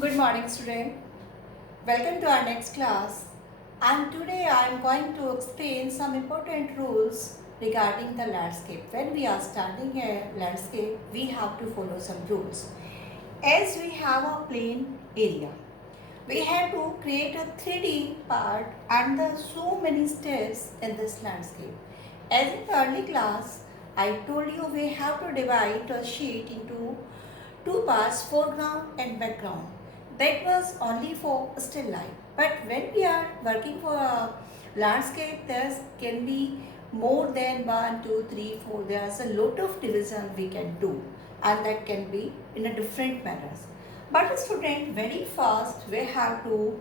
Good morning, student. Welcome to our next class. And today I am going to explain some important rules regarding the landscape. When we are studying a landscape, we have to follow some rules. As we have a plain area, we have to create a 3D part and there are so many steps in this landscape. As in the early class, I told you we have to divide a sheet into two parts, foreground and background. That was only for still life. But when we are working for a landscape, there can be more than 1, 2, 3, 4. There's a lot of division we can do, and that can be in a different manners. But student, very fast we have to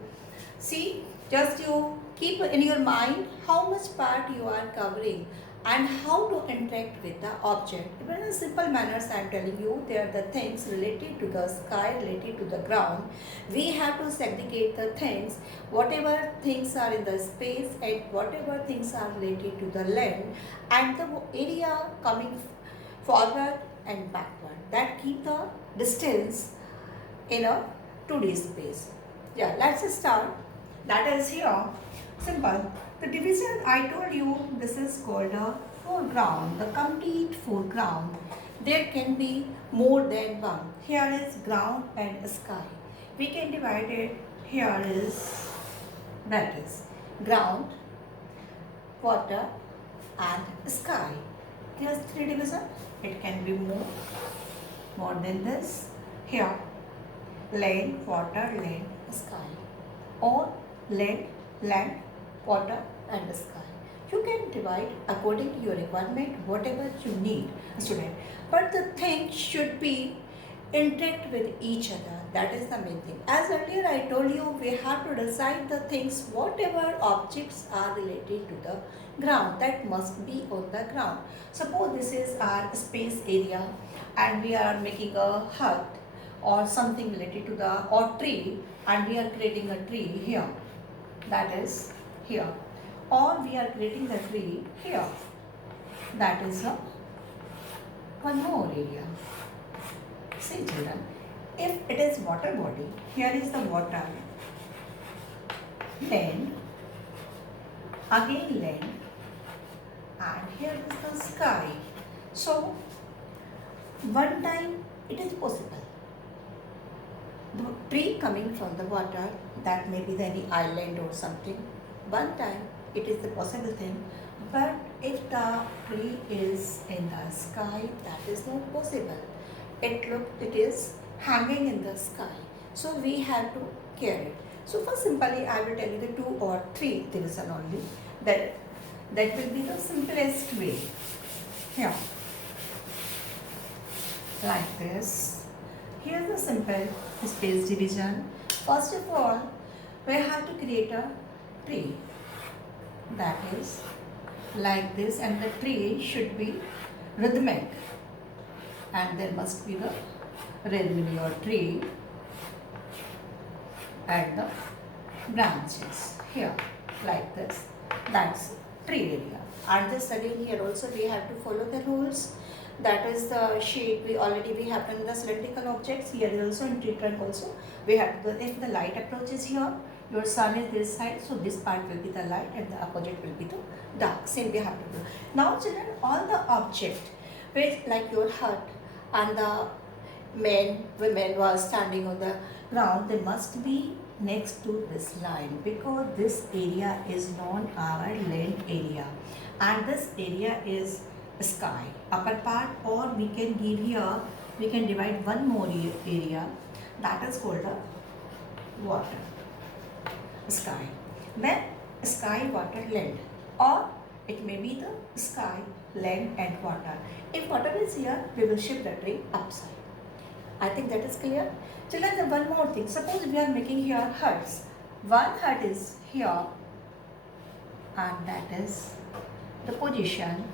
see, just you keep in your mind how much part you are covering and how to interact with the object. Even in simple manners I am telling you, they are the things related to the sky, related to the ground. We have to segregate the things, whatever things are in the space and whatever things are related to the land and the area coming forward and backward. That keep the distance in a 2D space. Yeah, let's start. That is here. Simple. The division I told you, this is called a foreground, the complete foreground. There can be more than one. Here is ground and sky. We can divide it. Here is, that is ground, water and sky. Here's three division. It can be more than this. Here, land, water, land, sky, or land, water and sky. You can divide according to your requirement whatever you need, student. But the thing should be interact with each other. That is the main thing. As earlier I told you, we have to decide the things, whatever objects are related to the ground, that must be on the ground. Suppose this is our space area and we are making a hut or something related to the or tree, and we are creating a tree here, that is here, or we are creating the tree here, that is a one more area. See children, if it is water body, here is the water, land, again land, and here is the sky. So one time it is possible, the tree coming from the water, that may be any island or something, one time it is the possible thing. But if the tree is in the sky, that is not possible. It is hanging in the sky, so we have to care it. So first simply I will tell you the 2 or 3 division only, that will be the simplest way. Here, like this. Here's the simple space division. First of all, we have to create a tree, that is like this, and the tree should be rhythmic, and there must be the rhythm in your tree and the branches here, like this. That's tree area. And this again, here also we have to follow the rules. That is the shape we have done the cylindrical objects. Here is also in tree trunk also we have to, if the light approaches here, your sun is this side, so this part will be the light and the opposite will be the dark. Same we have to do. Now children, all the object which like your hut and the women was standing on the ground, they must be next to this line, because this area is known our land area and this area is sky upper part, or we can give here, we can divide one more area, that is called the water, sky, then sky, water, land, or it may be the sky, land and water. If water is here, we will shift the tree upside. I think that is clear. Children, one more thing. Suppose we are making here huts. One hut is here and that is the position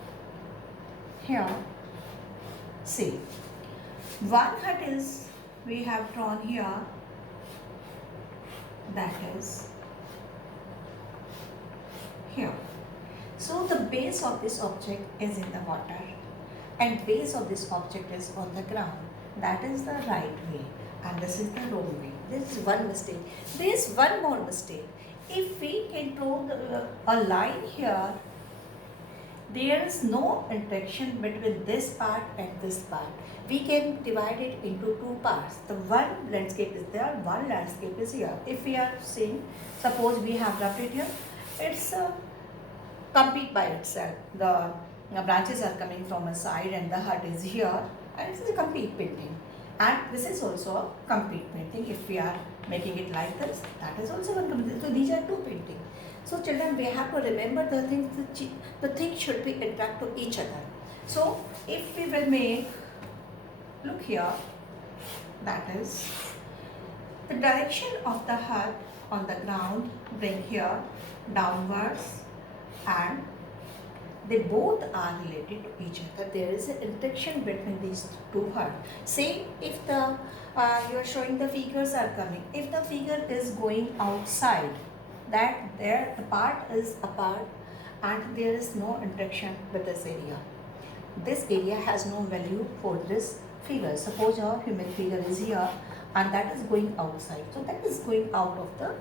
here. See, one hut is we have drawn here, that is here. So the base of this object is in the water and base of this object is on the ground. That is the right way. and this is the roadway. This is one mistake. There is one more mistake. If we can draw a line here, there is no interaction between this part and this part. We can divide it into two parts. The one landscape is there, one landscape is here. If we are saying, suppose we have left it here, it's complete by itself. The branches are coming from a side and the hut is here, and it is a complete painting. And this is also a complete painting. If we are making it like this, that is also one complete. So these are two paintings. So children, we have to remember the things. The things should be interact to each other. So if we will make, look here, that is the direction of the hut on the ground, bring here downwards, and they both are related to each other. There is an interaction between these two huts. Say if the you are showing the figures are coming. If the figure is going outside, that there the part is apart and there is no interaction with this area. This area has no value for this figure. Suppose a human figure is here and that is going outside. So that is going out of the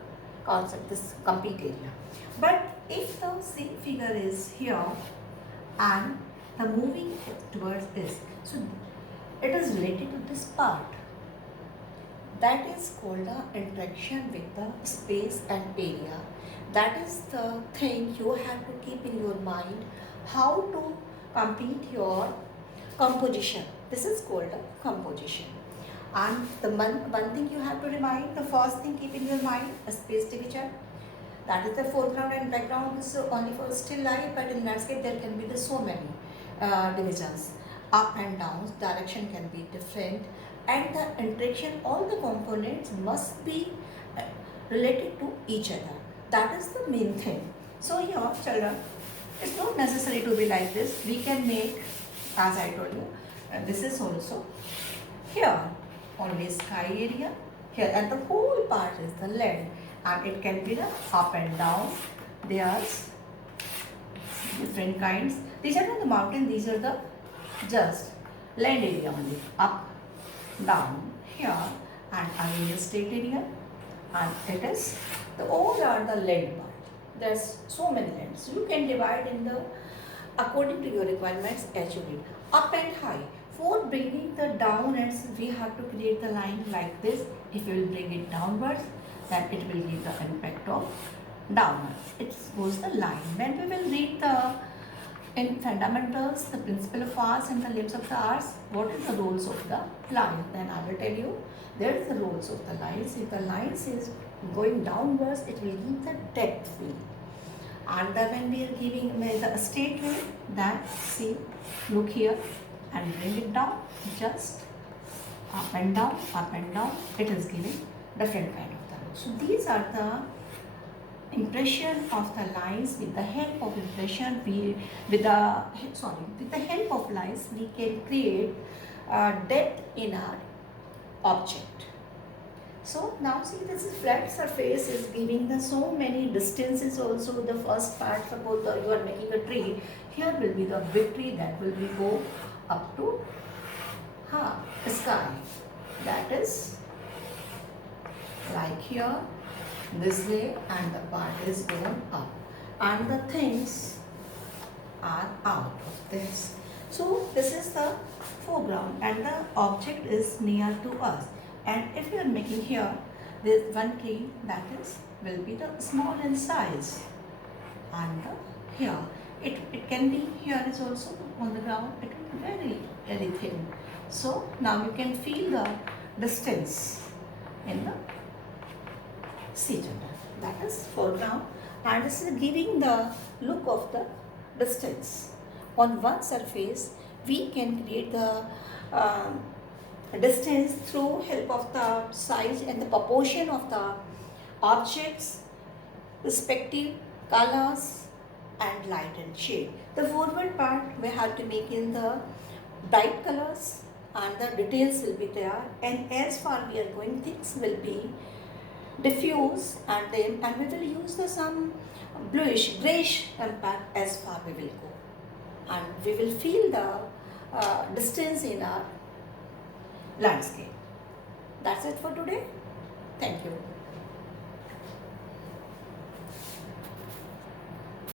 concept, this complete area. But if the same figure is here and the moving towards this, so it is related to this part. That is called the interaction with the space and area. That is the thing you have to keep in your mind, how to complete your composition. This is called a composition. And the one thing you have to remind, the first thing keep in your mind, a space division. That is the foreground and background is only for still life, but in landscape there can be the so many divisions. Up and down, direction can be different, and the interaction, all the components must be related to each other. That is the main thing. So here, children, it's not necessary to be like this. We can make, as I told you, this is also here, always sky area here, and the whole part is the land, and it can be the up and down. There's different kinds. These are not the mountain, these are the just land area only, up, down, here, and again the state area, and it is the all are the land part. There's so many lands. You can divide in the according to your requirements as you need. Up and high. For bringing the down ends, we have to create the line like this. If you will bring it downwards, then it will give the impact of downwards. It goes the line. When we will read the in fundamentals, the principle of force and the limits of the arts, what is the roles of the line? Then I will tell you, there is the roles of the lines. If the lines is going downwards, it will give the depth field. And when we are giving the straight line, that see, look here and bring it down, just up and down, it is giving different kind of the roles. So these are the impression of the lines. With the help of impression, with the help of lines, we can create depth in our object. So now see, this is flat surface is giving the so many distances also. The first part, suppose you are making a tree, here will be the big tree that will be go up to sky. That is like here, this way, and the part is going up, and the things are out of this. So this is the foreground and the object is near to us. And if you are making here, this one tree that is will be the small in size, and here it can be here is also on the ground, it will be very very thin. So now you can feel the distance in the seat. That is foreground, and this is giving the look of the distance. On one surface, we can create the distance through help of the size and the proportion of the objects, respective colors and light and shade. The forward part we have to make in the bright colors and the details will be there, and as far we are going, things will be diffuse, and we will use the some bluish grayish impact as far we will go, and we will feel the distance in our landscape. That's it for today. Thank you.